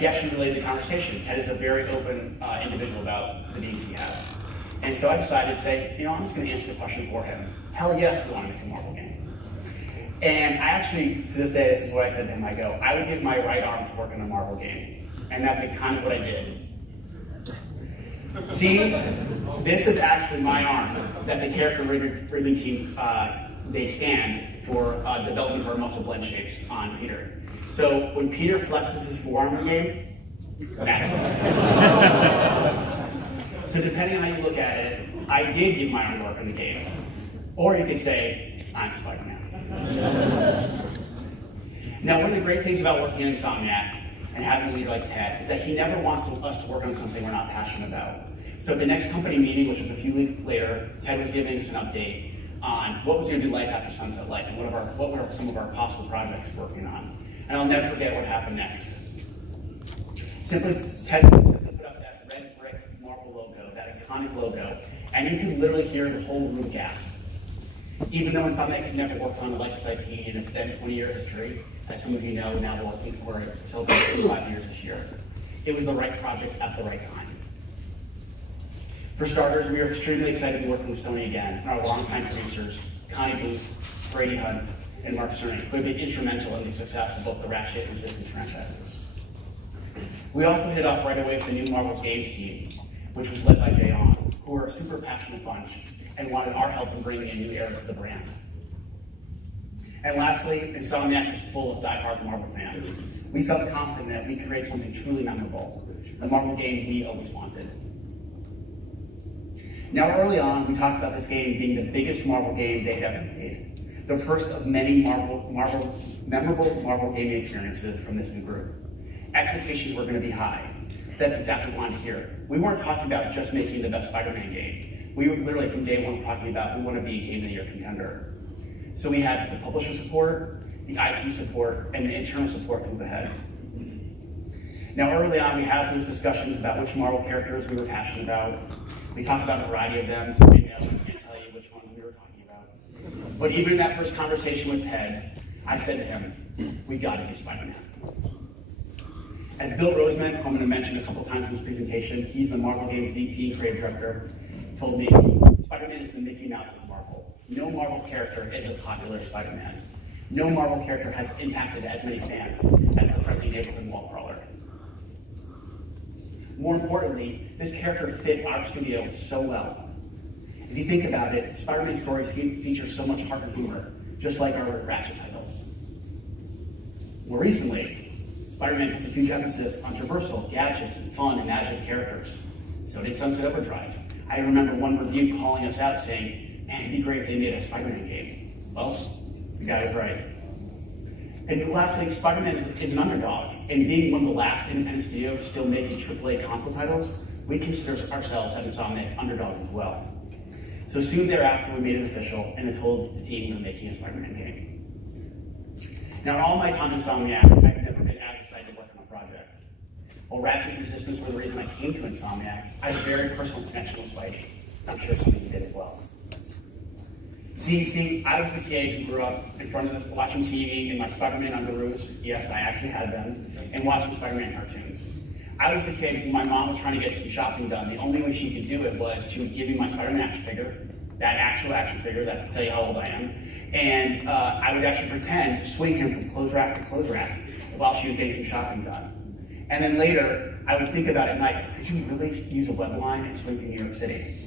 he actually relayed the conversation. Ted is a very open individual about the needs he has. And so I decided to say, you know, I'm just going to answer the question for him. Hell yes, we want to make a Marvel game. And I actually, to this day, this is what I said to him. I go, I would give my right arm to work on a Marvel game. And that's kind of what I did. See, this is actually my arm that the character rigging team, they stand for development of our muscle blend shapes on Peter. So when Peter flexes his forearm in the game, that's it. So depending on how you look at it, I did give my arm work in the game. Or you could say, I'm Spider-Man. Now, one of the great things about working in Insomniac and having a leader like Ted is that he never wants us to work on something we're not passionate about. So the next company meeting, which was a few weeks later, Ted was giving us an update on what was going to be life after Sunset like and what were some of our possible projects we're working on. And I'll never forget what happened next. Ted simply put up that red brick Marvel logo, that iconic logo, and you could literally hear the whole room gasp. Even though Insomniac had never worked on a licensed IP in its then 20-year history, as some of you know, now we're celebrating 5 years this year. It was the right project at the right time. For starters, we are extremely excited to be working with Sony again, and our longtime producers, Connie Booth, Brady Hunt, and Mark Cerny, who have been instrumental in the success of both the Ratchet and Resistance franchises. We also hit off right away with the new Marvel Games team, which was led by Jay On, who are a super passionate bunch and wanted our help in bringing a new era to the brand. And lastly, Insomniac is full of diehard Marvel fans. We felt confident that we could create something truly memorable, the Marvel game we always wanted. Now, early on, we talked about this game being the biggest Marvel game they had ever made, the first of many memorable Marvel gaming experiences from this new group. Expectations were going to be high. That's exactly what we wanted to hear. We weren't talking about just making the best Spider-Man game. We were literally from day one talking about we want to be a Game of the Year contender. So we had the publisher support, the IP support, and the internal support to move ahead. Now, early on, we had those discussions about which Marvel characters we were passionate about. We talked about a variety of them. I know I can't tell you which ones we were talking about. But even in that first conversation with Ted, I said to him, we got to do Spider-Man. As Bill Roseman, who I'm going to mention a couple times in this presentation, he's the Marvel Games VP and Creative Director, told me, Spider-Man is the Mickey Mouse of Marvel. No Marvel character is as popular as Spider-Man. No Marvel character has impacted as many fans as the friendly neighborhood wall crawler. More importantly, this character fit our studio so well. If you think about it, Spider-Man stories feature so much heart and humor, just like our Ratchet titles. More recently, Spider-Man puts a huge emphasis on traversal, gadgets, and fun and imaginative characters. So did Sunset Overdrive. I remember one review calling us out saying, man, it'd be great if they made a Spider-Man game. Well, the guy was right. And lastly, Spider-Man is an underdog, and being one of the last independent studios still making AAA console titles, we consider ourselves at Insomniac underdogs as well. So soon thereafter, we made it official, and I told the team we were making a Spider-Man game. Now, in all my time at Insomniac, I've never been as excited to work on a project. While Ratchet and Resistance were the reason I came to Insomniac, I had a very personal connection with Spidey. I'm sure some of you did as well. See, I was the kid who grew up in front of watching TV in my Spider-Man underoos, yes, I actually had them, and watching Spider-Man cartoons. I was the kid who my mom was trying to get some shopping done. The only way she could do it was she would give me my Spider-Man action figure, that actual action figure that will tell you how old I am, and I would actually pretend to swing him from clothes rack to clothes rack while she was getting some shopping done. And then later, I would think about it at night, could you really use a web line and swing through New York City?